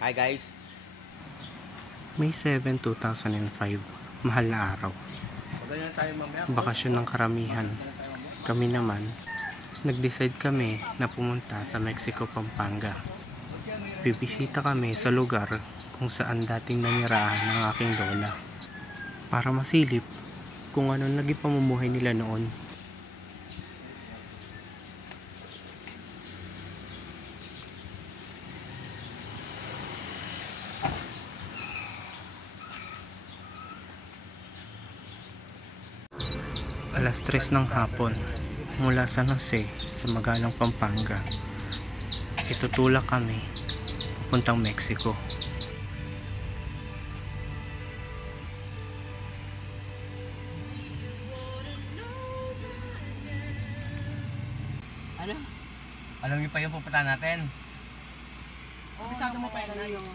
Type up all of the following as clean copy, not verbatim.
Hi guys. May 7, 2005, mahal na araw. Bakasyon ng karamihan. Kami naman, nag-decide kami na pumunta sa Mexico, Pampanga. Bibisita kami sa lugar kung saan dating nanirahan ng aking lola. Para masilip kung ano naging pamumuhay nila noon. Alas 3 ng hapon mula San Jose sa Magalang, Pampanga. Itutulak kami papuntang Mexico. Ano? Alam niyo pa yung pupunta natin? Kabisado mo pa yun yung...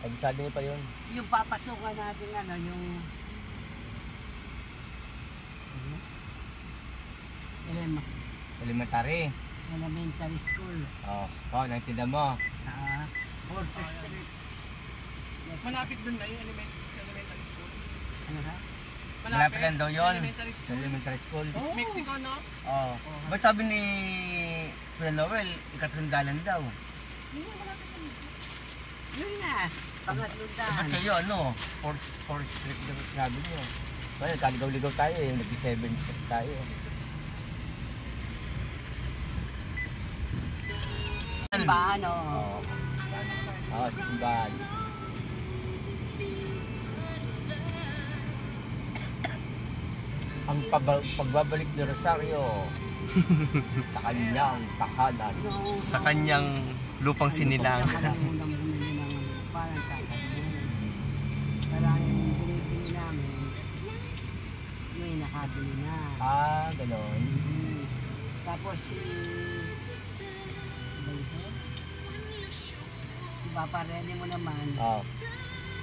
Kabisado niyo pa yun? Yung papasukan natin yung... Elementary. Elementary school. Naintindihan mo. Fourth Street. Malapit dun na yung elementary school. Ano ha? Malapit lang daw yun. Elementary Elementary school. Mexico, no? Oo. Ba't sabi ni Kuya Noel, ikatlong daw? Hindi, malapit lang. Yun na. Pangatlong Ba't daan. kayo Fourth Street na sabi niyo? Well, kaligaw-ligaw tayo eh. Nag-7 tayo. Simbahan, Sa simbahan. Ang pagbabalik ni Rosario sa kanyang tahanan. Sa kanyang lupang sinilang. Parang bumili ng parang kakabili. Parang yung binibili namin, may nakabili na. Ganon. Tapos si Papa Rene mo naman,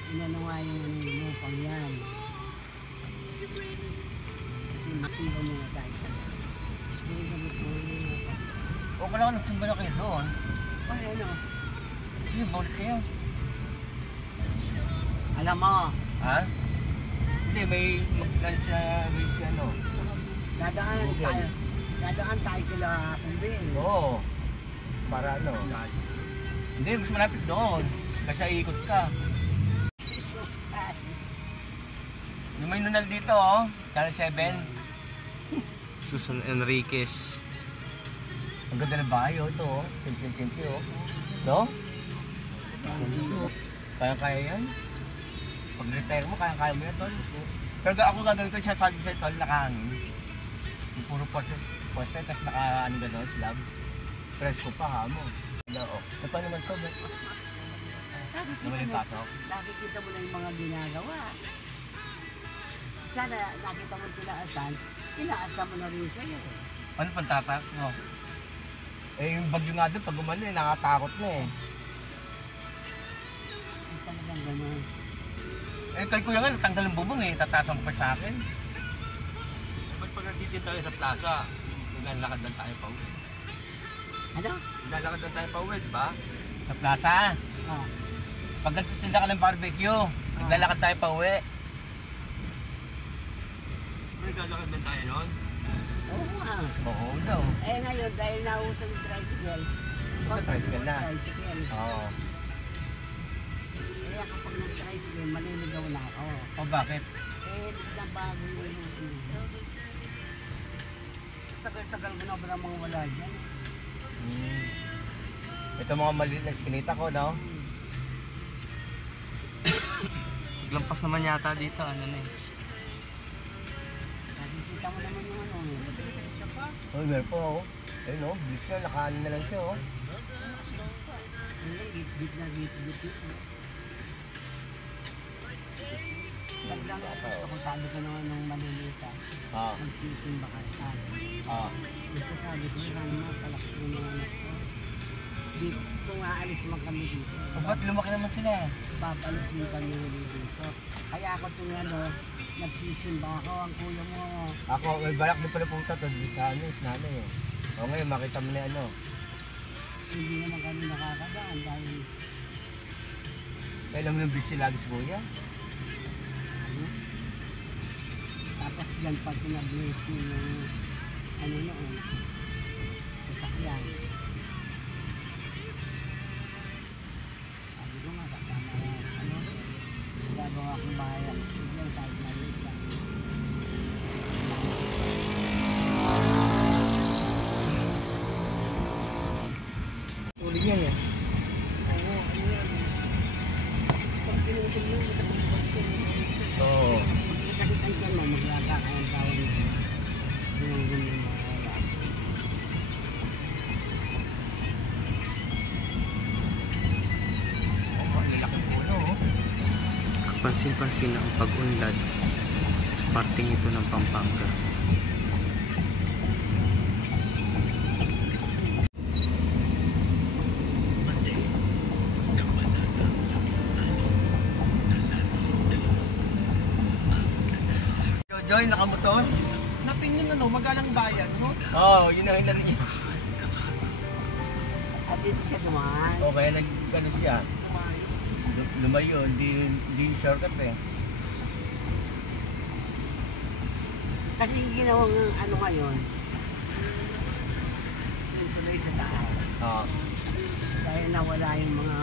inano nga yung lupang yan. Kasi masimba muna tayo sa O kala ko nagsumba na kayo doon. Ay, ano? Kasi bawal kayo. Alam mo, Ha? Hindi, may mag-lunch sa base dadaan tayo kila Kumbin. Oo. Para Hindi, mas malapit doon. Kasi ikot ka. Yung may nunal dito, Channel 7. Susan Enriquez. Ang ganda ng bahay, ito, Simple, No? Kaya yan. Pag-retire mo, kaya mo yan, tol. Pero ako gagawin ko siya, sabi sa tol, nakahangin. Yung puro poste, tapos naka, slab. Press ko pa, hamo. Paano naman ito? Naman yung pasok? Nakikita mo na yung mga ginagawa. Sana nakita mo tinaasan mo na rin sa'yo. Ano pang tataas mo? Yung bagyo nga doon, pag umano nakatakot na eh. Ang talagang gano'n. Kay kuya nga, natanggal ang bubong eh, tatasan ko pa sa akin. Ba't pag nagtitin tayo sa plaza, naglalakad lang tayo pa uwi? Ano? Naglalakad lang tayo pa uwi, di ba? Sa plaza. Pag nagtitinda ka ng barbecue, naglalakad tayo pa uwi. Naglalakad lang tayo noon? Oo nga. Oo daw. Ngayon, dahil nauso yung tricycle. Tricycle na. Tricycle. Oo. Kaya kapag nag-tricycle, maliligaw na ako. O bakit? Nabago yung tagal-tagal ko na ba namang wala dyan? Ito mga maliit na skinita ko, no? Lampas naman yata dito, Nakikita mo naman yung Oh, meron po, Ayun, bilis na, nakaano na lang siya, Git na git. Lang gusto ko sabi ko naman nung malilita. Magsisimba ka sa Gusto sabi ko, Rana, palaki ko mga anak ko. Dito, kung aalis man kami dito. Ba't lumaki naman sila? Papalis din kami dito. Kaya ako nagsisimba ako, ang kuya mo. Ako, may balak din pala pumunta to, sa nanay eh. O ngayon, makita mo na Hindi naman kami nakakadaan dahil Kailan mo yung busy lagi si Kuya? Ano? Tapos dyan pa pinag-use yung ano noon, sasakyan. Sabi ko nga, kasama yan. Ano? Gagawa akong bahay ako dyan kahit maliit lang. Uli niya yan. Oo, ano yan? Pag pinutol mo, matapos ko. Oo. Masakit ang tiyan mo, maglaga ka ng tawag mo. Yung gumin mo, wala. Oo, lalaki mo no. Kapansin-pansin ang pag-unlad sa parting ito ng Pampanga. Joy, nakamotor? Napin yun ano, magalang bayan, no? Oo, yun ang inano niya. At dito siya dumaan. O kaya nag-ano siya. Lumayo, hindi shortcut eh. Kasi yung ginawang ano ngayon, yung tuloy sa taas. Oo. Dahil nawala yung mga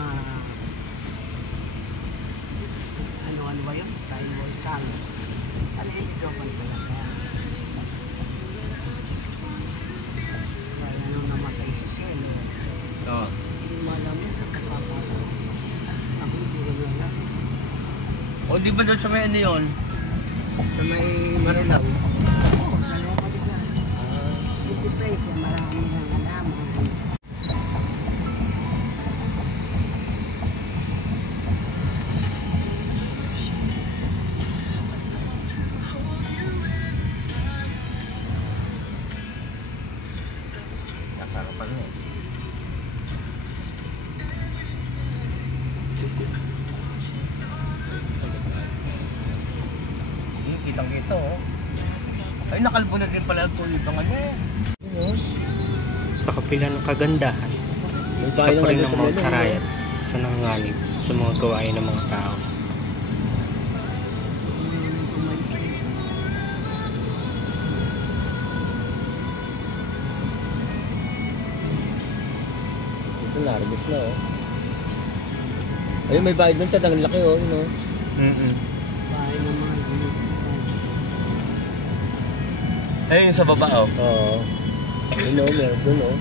ano ba yun? Sidewall salo. Ano yung ito pa ito lang yan? Kaya nung namatay si Selo, Oo. hindi mo alam yun sa kapapala. Ako hindi ko na. O di ba doon sa may ano yun? Sa may Marilao? Oo, sa loob ka dyan. Dito pa siya, marami nang alaman. Nasarapan niya. Yung kitang-kita oh. Ay, nakalbo na din pala po yung pangan niya. Sa kapila ng kagandahan, isa pa rin ang Mount Harayat sa nanganganib sa mga gawain ng mga tao. Ito narabis na oh. Ayun, may bayad doon sa ang laki oh. No? Bahay ng mga gulog. Ayun sa baba oh. Oo. Yun oh, meron doon oh.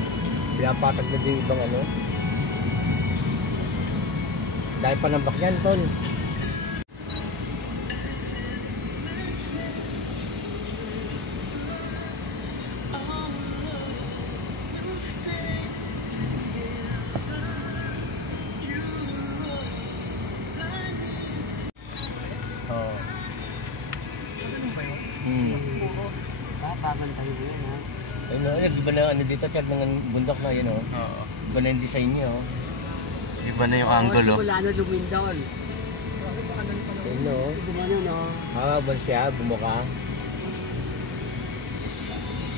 Pinapatag na din ibang ano. Dahil panambak yan, Ton. Oo. Babantay mo yan, ha? Ayun oh, iba na ano dito, Chad, ng bundok na yun oh. Oo. Iba na yung design niya oh. Iba na yung Oo, angle, oh. simula na lumindol. Ayun oh. Gumano, no? Habang siya, bumuka.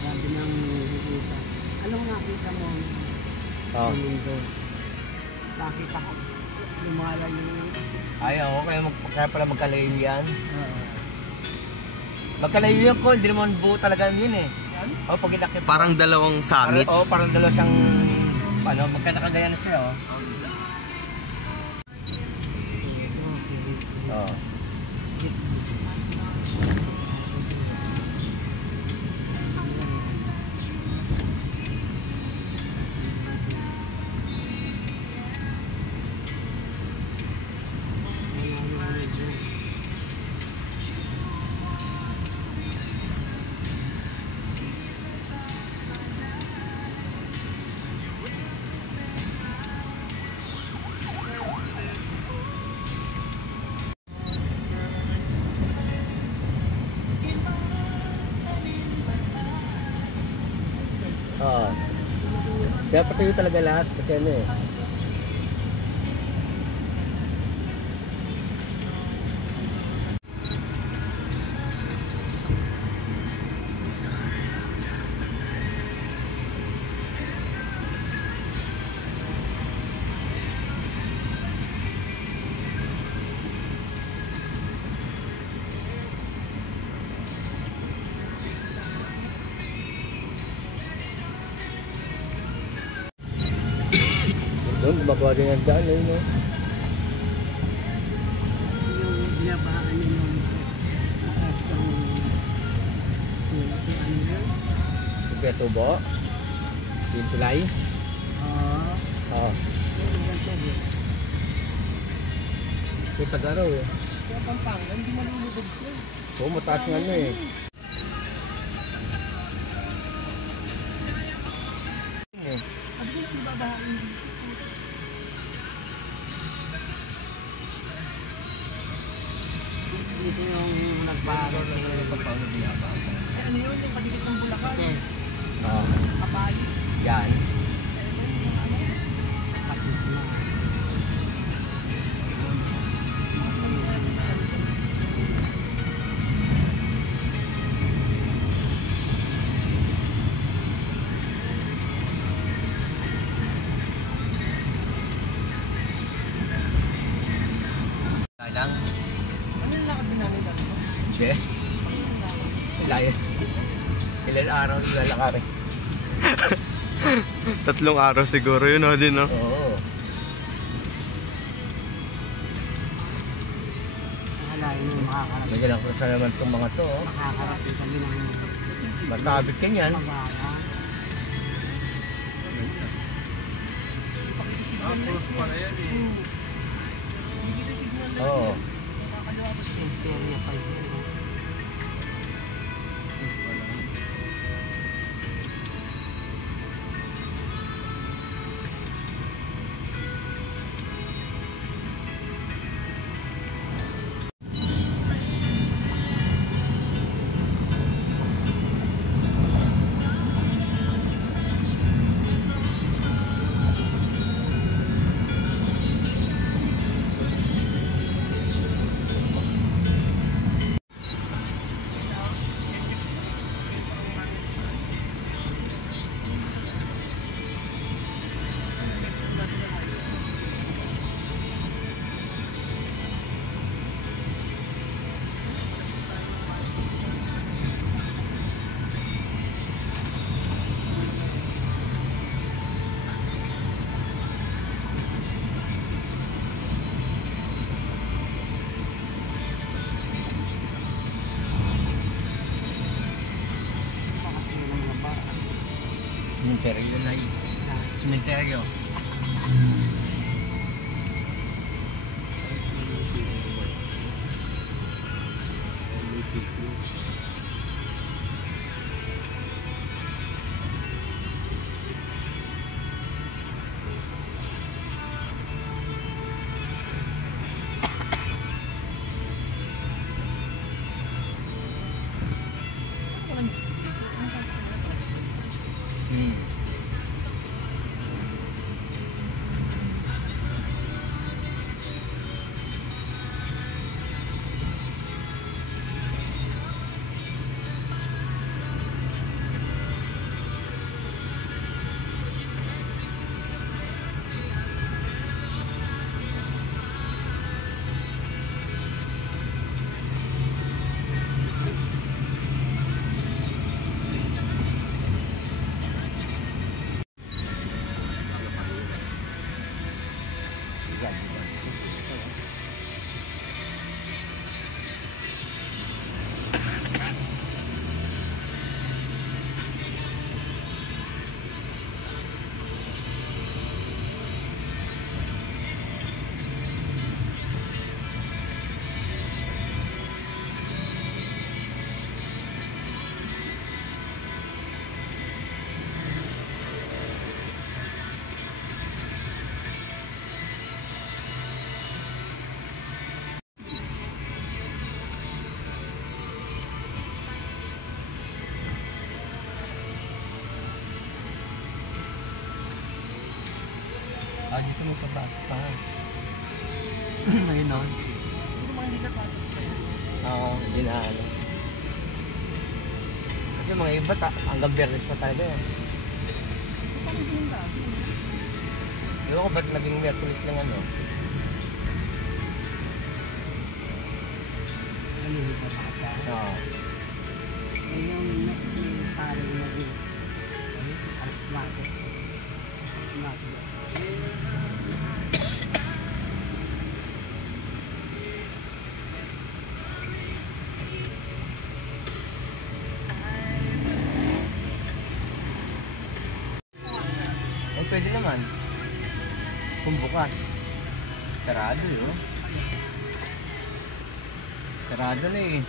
Sabi ng nakikita. Anong nakita mo? Oh. Lumindol. Nakita ko. Lumalan yung... Ay, ako, kaya pala magkalayo yan. Oo. Magkalayo yan ko, hindi naman buo talaga yun eh. Oh, pag inakit. Parang dalawang summit. Oo, parang dalawa siyang, ano, magkanakagaya na siya oh. Oo. Oo. Kaya patayo talaga lahat kasi ano eh. Doon, gumagawa din ang daan, ayun, no? Yung binabaan yung mataas ng ano yun? Yung tubo? Yung tulay? Oo. Oo. Yung ganito din. Yung Tagaraw, eh. Kaya Pampanga, hindi malulubog ko. Oo, mataas nga na, eh. Sabi ko lang babahain dito. Dito yung nagbago ano yun, yung kadikit ng Bulacan? Yes. Oo. Kapali. Yan. Kapit na. Lang. Ano yung lakad din namin dito? Che? Layo. Ilan araw lalakarin? 3 araw siguro yun, o din, no? Oo. Akalain mo makakarating. Nagyan ako sa naman itong mga to, oh. Makakarating kami ng Masabit ka niyan. Mabara. Pala yan eh. Oo. Interior pa yun. Cementerio na yun. Cementerio. Ah, dito may papasok pa. Ayun, no? Siguro mga hindi napatas pa yun. Oo, hindi na ano. Kasi mga iba, hanggang Bernes pa talaga yan. Paano din yung dati? Ewan ko ba't naging Merkulis lang ano. Ano yung papasa? Oo. Yung parang naging arismato. Arismato. naman. Kung bukas. Sarado yun. Sarado na eh.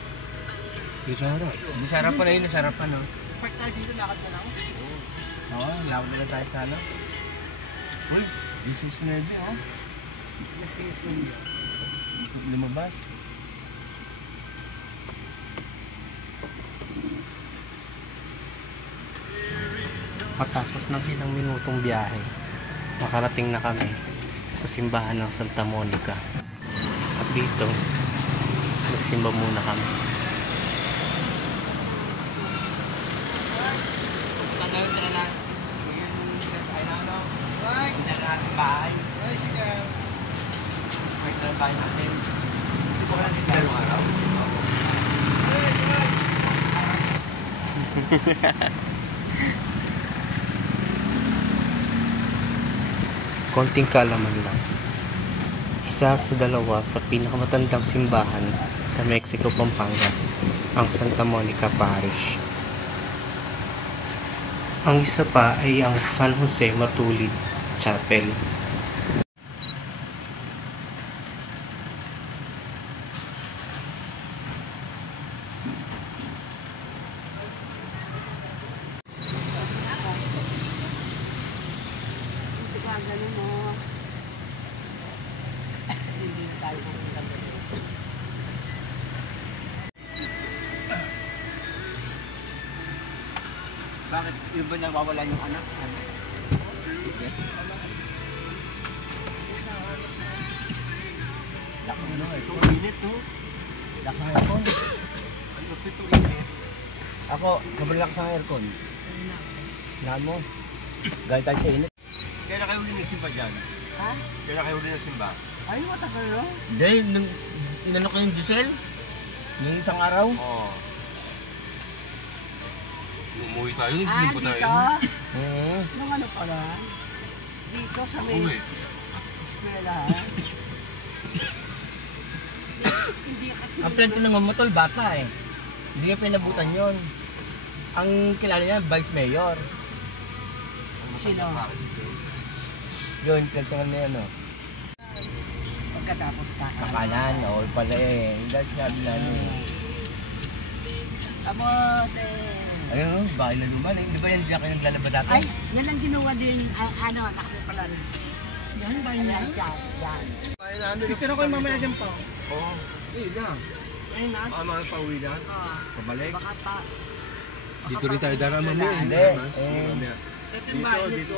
Di sarap. Di sarapan na yun, nasarapan no. Park tayo dito, lakad na lang. Oo, lakad na lang tayo sa ano. Uy, 19 oh. Lumabas. Matapos ng ilang minutong biyahe, nakarating na kami sa simbahan ng Santa Monica. At dito, nagsimba muna kami. Bahay. May bahay natin. Hindi ko lang dito araw. Konting kaalaman lang. Isa sa dalawa sa pinakamatandang simbahan sa Mexico, Pampanga, ang Santa Monica Parish. Ang isa pa ay ang San Jose Matulid Chapel. Ganun mo. Hindi tayo pumunta doon. Bakit? Yung ba nawawala yung anak? Laki mo eh. Ito init no? Laki ng aircon. Ano ito init? Ako, nabalakas ang aircon. Lahat mo. Gaya tayo sa init. Kaya kayo uli nagsimba dyan? Ha? Kaya kayo uli nagsimba? Ay, matagal no? Hindi, nung inano ko yung diesel. Yung isang araw. Oo. Umuwi tayo, Dito? Mm. Nung ano pala? Dito sa may eskwela. Hindi kasi... Ang friend ko ng mamutol, bata eh. Hindi niya pinabutan yon. Ang kilala niya, Vice Mayor. Sino? Yun, kaltungan na yan, oh. Pagkatapos ka. Kakanan, o pala eh. Dahil sabi na ano eh. Kamote! Ayun, oh, bahay na luma. Di ba yan kayo naglalaba dati? Ay, yan lang ginawa din, ano, nakapit pala rin. Yan ba yun? Yan, yan. Kaya namin. Pero ko yung mamaya dyan po. Oo. Eh, na. Ayun na. Mga pauwi na. Pabalik. Baka pa. Dito rin tayo dara mamaya. Hindi. Ito yung bahay Dito,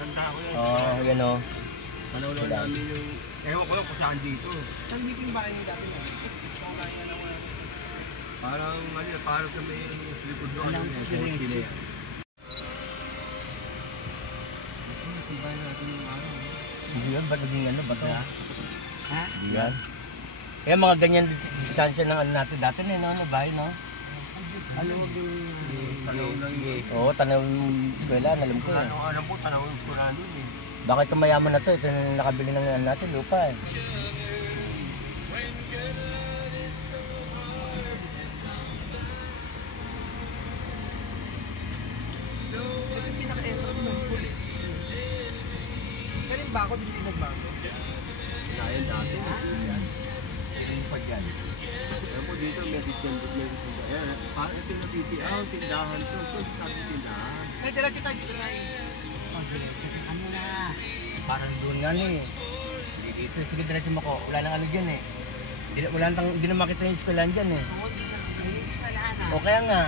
handa ko yan. Oo, yan o. Tanaw lang namin yung... Ewan ko lang kung saan dito. Saan dito yung bahay niyo dati mo? Parang, ano, parang sa may likod doon. Alam ko, diretso. Tibayan natin yung araw. Hindi yan, ba't naging ano, ba't na? Ha? Hindi yan. Kaya mga ganyan distansya ng ano natin dati na, no? Bahay, no? Ano mo yung... Tanaw lang yun. Oo, tanaw yung eskwela, alam ko eh. Ano, alam po, tanaw yung skula nun eh. Bakit kung mayaman na to? Ito yung nakabili ng ano natin, lupa eh. Pinaka-entrance ng school eh. Pero yung bako, hindi nagbago. Kinayan dati. Yung pag yan. Alam po dito, may dityan. Ayan, parang ito yung natitiyan. Ang tindahan to. Ito yung sabi tindahan. Ay, diretso tayo dito na yun. Oh, diretso. Ano na? Parang doon nga eh. Hindi dito. Sige, diretso mo ko. Wala nang ano dyan eh. Hindi na makita yung eskwelahan dyan eh. Oo, dito. May eskwelahan na. O kaya nga,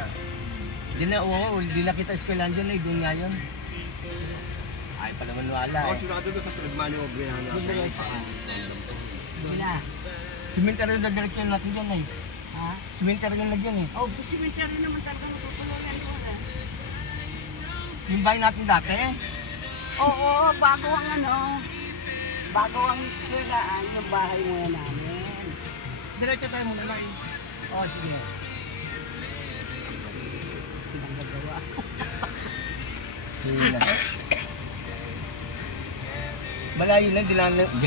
hindi na kita eskwelahan dyan eh. Doon nga yun. Ay, pala manwala Ako eh. sigurado doon sa pinagmani obrehan na. Diretso. Doon na. Cemetery na diretso natin dyan eh. Ha? Cemetery na dyan eh. Oh, cemetery naman talaga natutulungan doon eh. Yung bahay natin dati eh. Oo, bago ang ano, bago ang eskwelahan, yung bahay muna namin. Diretso tayo muna lang. Oo, sige. Pinanggagawa. Malayo lang, di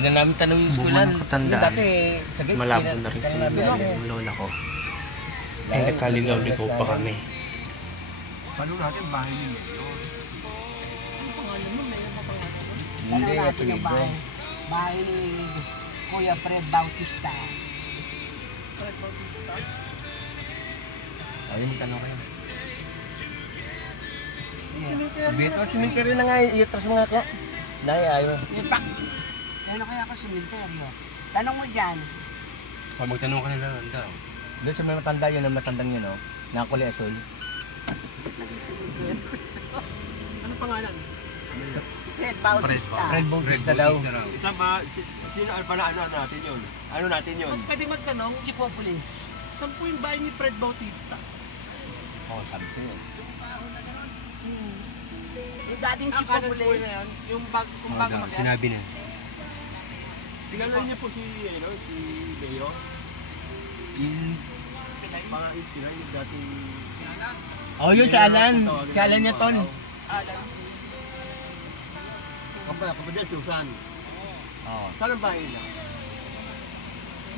na namin tanong yung eskwelahan. Bumanang katandaan. Yung dati eh, sige, Malabo na rin sa sinabi yung lola ko. Ay, nagkaligaw-ligaw pa kami. Paano natin bahay ninyo? Ano pangalan mo? Mayroon ka pangalan mo? Hindi, natin yung apelido. bahay. Bahay ni Kuya Fred Bautista. Ayun, magtanong kayo. Yeah. Bito, simenteryo na nga, iatras mo nga ko. Nay, ayaw. Ipak! Ano kaya ako sementeryo? Tanong mo dyan. Pag magtanong ka na lang daw. Doon sa may matanda yun, ang matandang yun, no? Nakakuli asol. Ano pangalan? Fred Bautista. Fred Bautista daw. Isa ba? Sino pala ano natin yun? Ano natin yun? Pwede magtanong, Chicopolis. saan po yung bahay ni Fred Bautista? Oo, sabi sa'yo. Yung dating Ang kanan po Chicopolis. na yan, yung kung bago mag Sinabi na. Sige Sinalay niya po si, ano, si Leo. Pang-inspiray yung dating... Oh, yun, si Alan. Si Alan niya, Tol. Kapatid Susan. Oo. Saan ang bahay niya?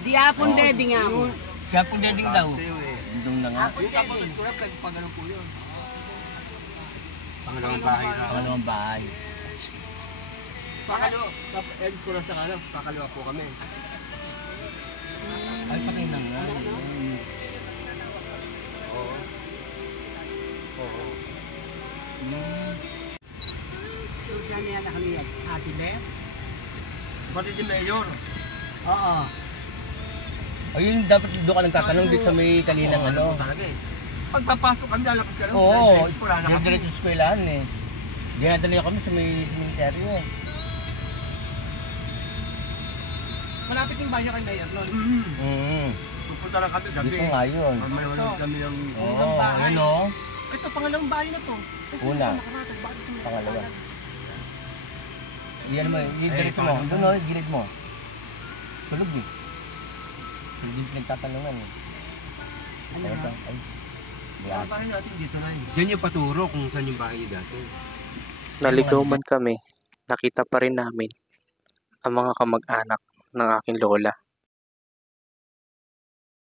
Diapon Deddy nga mo. Siya po dading daw. Sa'yo eh. Doon na nga. Yung kapatid ko lang, pag-ano po yun. Pangalawang bahay na. Pangalawang bahay. Edis ko lang sa kanan, kakaliwa po kami. Ay, patay na nga. Oo. Oo. Susan niya anak ni Ate Beth? Kapatid yung mayor. Oo. Ayun, dapat doon ka nagtatanong dito sa may kaninang ano. Talaga eh. Pagpapasok kami, lalapit ka lang. Oo, Wala na kami. diretso sa eskwelahan eh. Dinadala kami sa may cemetery eh. Malapit yung bahay niya kay Mayor Lon. Pupunta lang kami gabi. Dito nga yun. May wala kami ng... Oo, yun o. Ito, pangalawang bahay na to. Kasi Una. nakaratag, bakit gusto mo Pangalawa. nakaratag? Yan mo, diretso mo. Doon o, gilid mo. Tulog eh. Hindi pinagtatanungan eh. Ano Ano ba? ba? Ay. Saan Yan. bahay natin dito na yun? Diyan yung paturo kung saan yung bahay niya dati. Naligaw man kami, nakita pa rin namin ang mga kamag-anak ng aking lola.